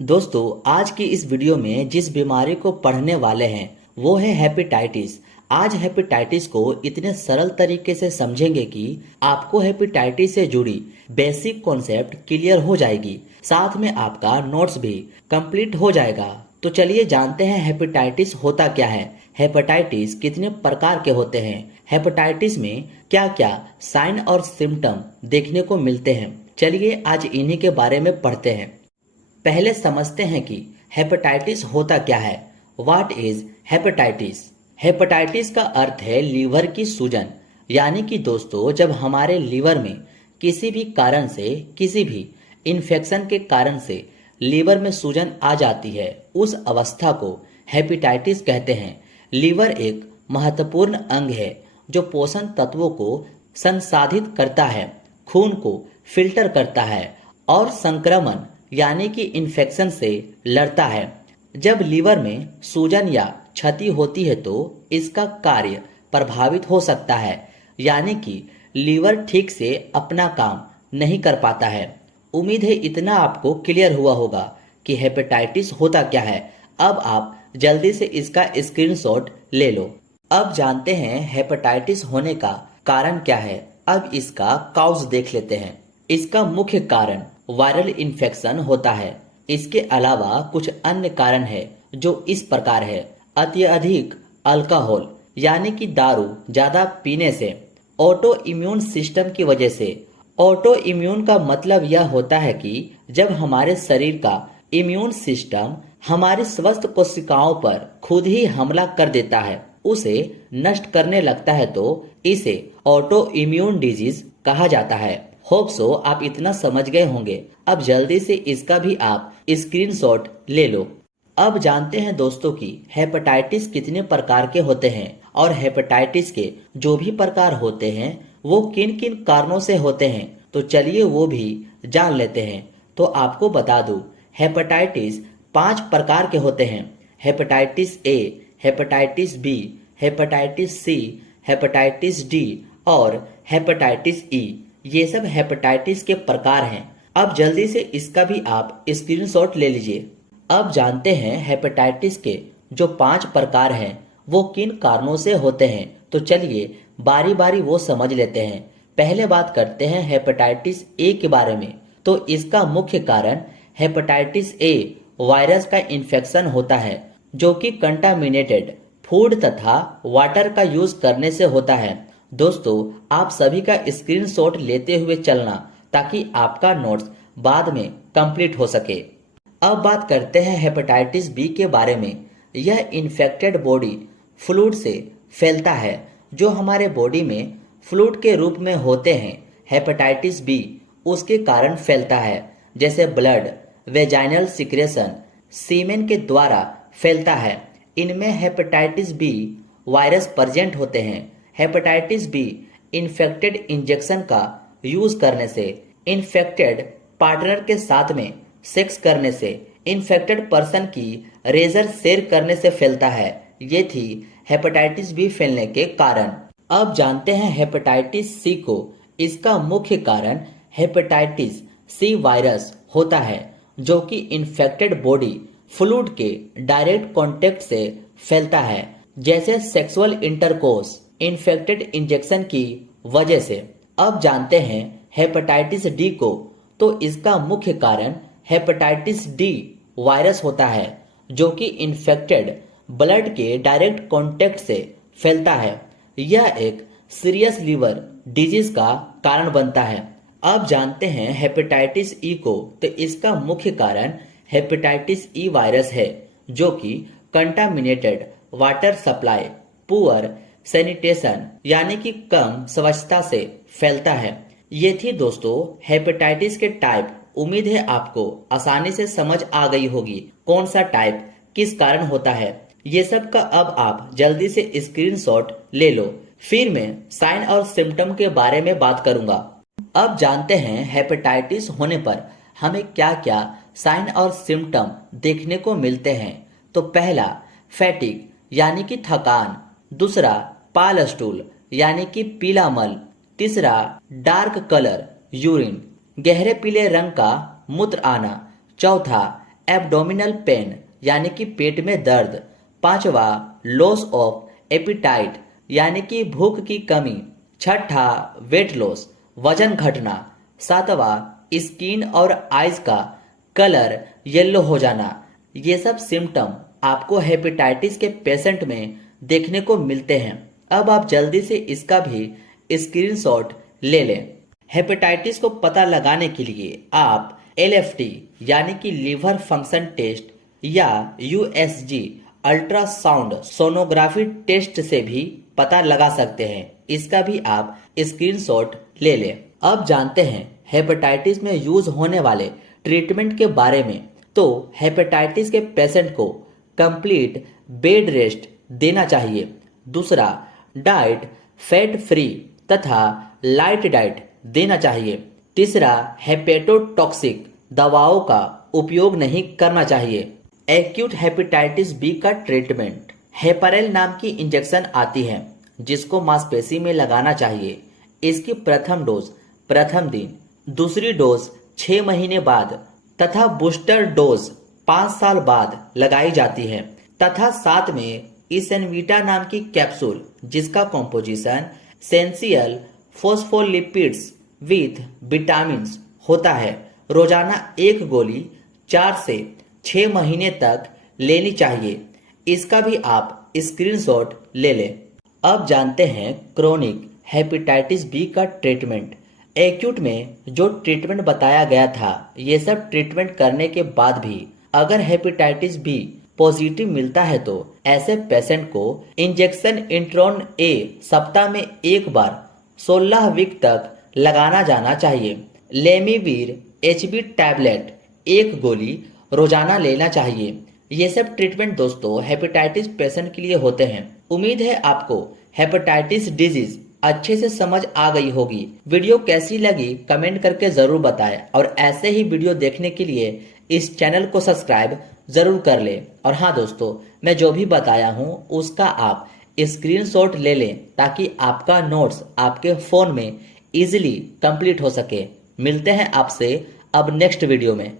दोस्तों, आज की इस वीडियो में जिस बीमारी को पढ़ने वाले हैं वो है हेपेटाइटिस। आज हेपेटाइटिस को इतने सरल तरीके से समझेंगे कि आपको हेपेटाइटिस से जुड़ी बेसिक कॉन्सेप्ट क्लियर हो जाएगी, साथ में आपका नोट्स भी कंप्लीट हो जाएगा। तो चलिए जानते हैं हेपेटाइटिस होता क्या है, हेपेटाइटिस कितने प्रकार के होते हैं, हेपेटाइटिस में क्या क्या साइन और सिम्टम देखने को मिलते हैं। चलिए आज इन्हीं के बारे में पढ़ते हैं। पहले समझते हैं कि हेपेटाइटिस होता क्या है। What is hepatitis? हेपेटाइटिस का अर्थ है लीवर की सूजन। यानी कि दोस्तों, जब हमारे लीवर में किसी भी कारण से, किसी भी इन्फेक्शन के कारण से लीवर में सूजन आ जाती है, उस अवस्था को हेपेटाइटिस कहते हैं। लीवर एक महत्वपूर्ण अंग है जो पोषण तत्वों को संसाधित करता है, खून को फिल्टर करता है और संक्रमण यानी कि इन्फेक्शन से लड़ता है। जब लीवर में सूजन या क्षति होती है तो इसका कार्य प्रभावित हो सकता है, यानी कि लीवर ठीक से अपना काम नहीं कर पाता है। उम्मीद है इतना आपको क्लियर हुआ होगा कि हेपेटाइटिस होता क्या है। अब आप जल्दी से इसका स्क्रीनशॉट ले लो। अब जानते हैं हेपेटाइटिस होने का कारण क्या है। अब इसका काउज देख लेते हैं। इसका मुख्य कारण वायरल इन्फेक्शन होता है। इसके अलावा कुछ अन्य कारण है जो इस प्रकार है। अत्यधिक अल्कोहल यानी कि दारू ज्यादा पीने से, ऑटो इम्यून सिस्टम की वजह से। ऑटो इम्यून का मतलब यह होता है कि जब हमारे शरीर का इम्यून सिस्टम हमारी स्वस्थ कोशिकाओं पर खुद ही हमला कर देता है, उसे नष्ट करने लगता है, तो इसे ऑटो इम्यून डिजीज कहा जाता है। होप सो आप इतना समझ गए होंगे। अब जल्दी से इसका भी आप स्क्रीनशॉट ले लो। अब जानते हैं दोस्तों कि हेपेटाइटिस कितने प्रकार के होते हैं और हेपेटाइटिस के जो भी प्रकार होते हैं वो किन किन कारणों से होते हैं। तो चलिए वो भी जान लेते हैं। तो आपको बता दूं, हेपेटाइटिस 5 प्रकार के होते हैं। Hepatitis A, hepatitis B, hepatitis C, hepatitis D और हेपेटाइटिस ई। ये सब हेपेटाइटिस के प्रकार हैं। अब जल्दी से इसका भी आप स्क्रीनशॉट ले लीजिए। अब जानते हैं हेपेटाइटिस के जो 5 प्रकार हैं वो किन कारणों से होते हैं। तो चलिए बारी बारी वो समझ लेते हैं। पहले बात करते हैं हेपेटाइटिस ए के बारे में। तो इसका मुख्य कारण हेपेटाइटिस ए वायरस का इन्फेक्शन होता है जो कि कंटामिनेटेड फूड तथा वाटर का यूज करने से होता है। दोस्तों, आप सभी का स्क्रीनशॉट लेते हुए चलना ताकि आपका नोट्स बाद में कंप्लीट हो सके। अब बात करते हैं हेपेटाइटिस बी के बारे में। यह इन्फेक्टेड बॉडी फ्लूइड से फैलता है जो हमारे बॉडी में फ्लूइड के रूप में होते हैं। हेपेटाइटिस बी उसके कारण फैलता है, जैसे ब्लड, वेजाइनल सिक्रेशन, सीमेन के द्वारा फैलता है। इनमें हेपेटाइटिस बी वायरस प्रेजेंट होते हैं। हेपेटाइटिस बी इन्फेक्टेड इंजेक्शन का यूज करने से, इन्फेक्टेड पार्टनर के साथ में सेक्स करने से, इन्फेक्टेड पर्सन की रेजर शेयर करने से फैलता है। ये थी हेपेटाइटिस बी फैलने के कारण। अब जानते हैं हेपेटाइटिस सी को। इसका मुख्य कारण हेपेटाइटिस सी वायरस होता है जो कि इन्फेक्टेड बॉडी फ्लूइड के डायरेक्ट कांटेक्ट से फैलता है, जैसे सेक्सुअल इंटरकोर्स, इन्फेक्टेड इंजेक्शन की वजह से। अब जानते हैं हेपेटाइटिस डी को। तो इसका मुख्य कारण हेपेटाइटिस डी वायरस होता है जो कि इन्फेक्टेड ब्लड के डायरेक्ट कांटेक्ट से फैलता है। यह एक सीरियस लिवर डिजीज का कारण बनता है। अब जानते हैं हेपेटाइटिस ई को। तो इसका मुख्य कारण हेपेटाइटिस ई वायरस है जो कि contaminated water supply, poor sanitation यानी कि कम स्वच्छता से फैलता है। ये थी दोस्तों हेपेटाइटिस के टाइप। उम्मीद है आपको आसानी से समझ आ गई होगी कौन सा टाइप किस कारण होता है। ये सब का अब आप जल्दी से स्क्रीनशॉट ले लो। फिर मैं साइन और सिम्टम के बारे में बात करूंगा। अब जानते हैं हेपेटाइटिस होने पर हमें क्या क्या साइन और सिम्टम देखने को मिलते हैं। तो पहला फैटिग यानी कि थकान, दूसरा पाल स्टूल यानी कि पीला मल, तीसरा डार्क कलर यूरिन, गहरे पीले रंग का मूत्र आना, चौथा एब्डोमिनल पेन यानी कि पेट में दर्द। पांचवा, लॉस ऑफ एपिटाइट यानी कि भूख की कमी। छठा, वेट लॉस, वजन घटना। सातवां, स्किन और आइज का कलर येलो हो जाना। ये सब सिम्टम आपको हेपेटाइटिस के पेशेंट में देखने को मिलते हैं। अब आप जल्दी से इसका भी स्क्रीनशॉट ले लें। हेपेटाइटिस को पता लगाने के लिए आप एलएफटी यानी कि लीवर फंक्शन टेस्ट या यूएसजी अल्ट्रासाउंड सोनोग्राफी टेस्ट से भी पता लगा सकते हैं। इसका भी आप स्क्रीनशॉट ले लें। अब जानते हैं हेपेटाइटिस में यूज होने वाले ट्रीटमेंट के बारे में। तो हेपेटाइटिस के पेशेंट को कंप्लीट बेड रेस्ट देना चाहिए। दूसरा, डाइट फैट फ्री तथा लाइट डाइट देना चाहिए। तीसरा, हेपेटोटॉक्सिक दवाओं का उपयोग नहीं करना चाहिए। एक्यूट हेपेटाइटिस बी का ट्रीटमेंट, हेपारेल नाम की इंजेक्शन आती है जिसको मांसपेशी में लगाना चाहिए। इसकी प्रथम डोज प्रथम दिन, दूसरी डोज 6 महीने बाद तथा बूस्टर डोज 5 साल बाद लगाई जाती है। तथा साथ में इसेनविटा नाम की कैप्सूल जिसका कॉम्पोजिशन सेंशियल फोस्फोलिपिड्स विथ विटामिन होता है, रोजाना एक गोली 4 से 6 महीने तक लेनी चाहिए। इसका भी आप स्क्रीनशॉट ले लें। अब जानते हैं क्रोनिक हेपेटाइटिस बी का ट्रीटमेंट। एक्यूट में जो ट्रीटमेंट बताया गया था, ये सब ट्रीटमेंट करने के बाद भी अगर हेपेटाइटिस बी पॉजिटिव मिलता है तो ऐसे पेशेंट को इंजेक्शन इंट्रॉन ए सप्ताह में एक बार 16 वीक तक लगाना जाना चाहिए। लेमिवीर एचबी टैबलेट एक गोली रोजाना लेना चाहिए। ये सब ट्रीटमेंट दोस्तों हेपेटाइटिस पेशेंट के लिए होते हैं। उम्मीद है आपको हेपेटाइटिस डिजीज अच्छे से समझ आ गई होगी। वीडियो कैसी लगी कमेंट करके जरूर बताएं और ऐसे ही वीडियो देखने के लिए इस चैनल को सब्सक्राइब जरूर कर लें। और हाँ दोस्तों, मैं जो भी बताया हूँ उसका आप स्क्रीनशॉट ले लें ताकि आपका नोट्स आपके फोन में इजीली कंप्लीट हो सके। मिलते हैं आपसे अब नेक्स्ट वीडियो में।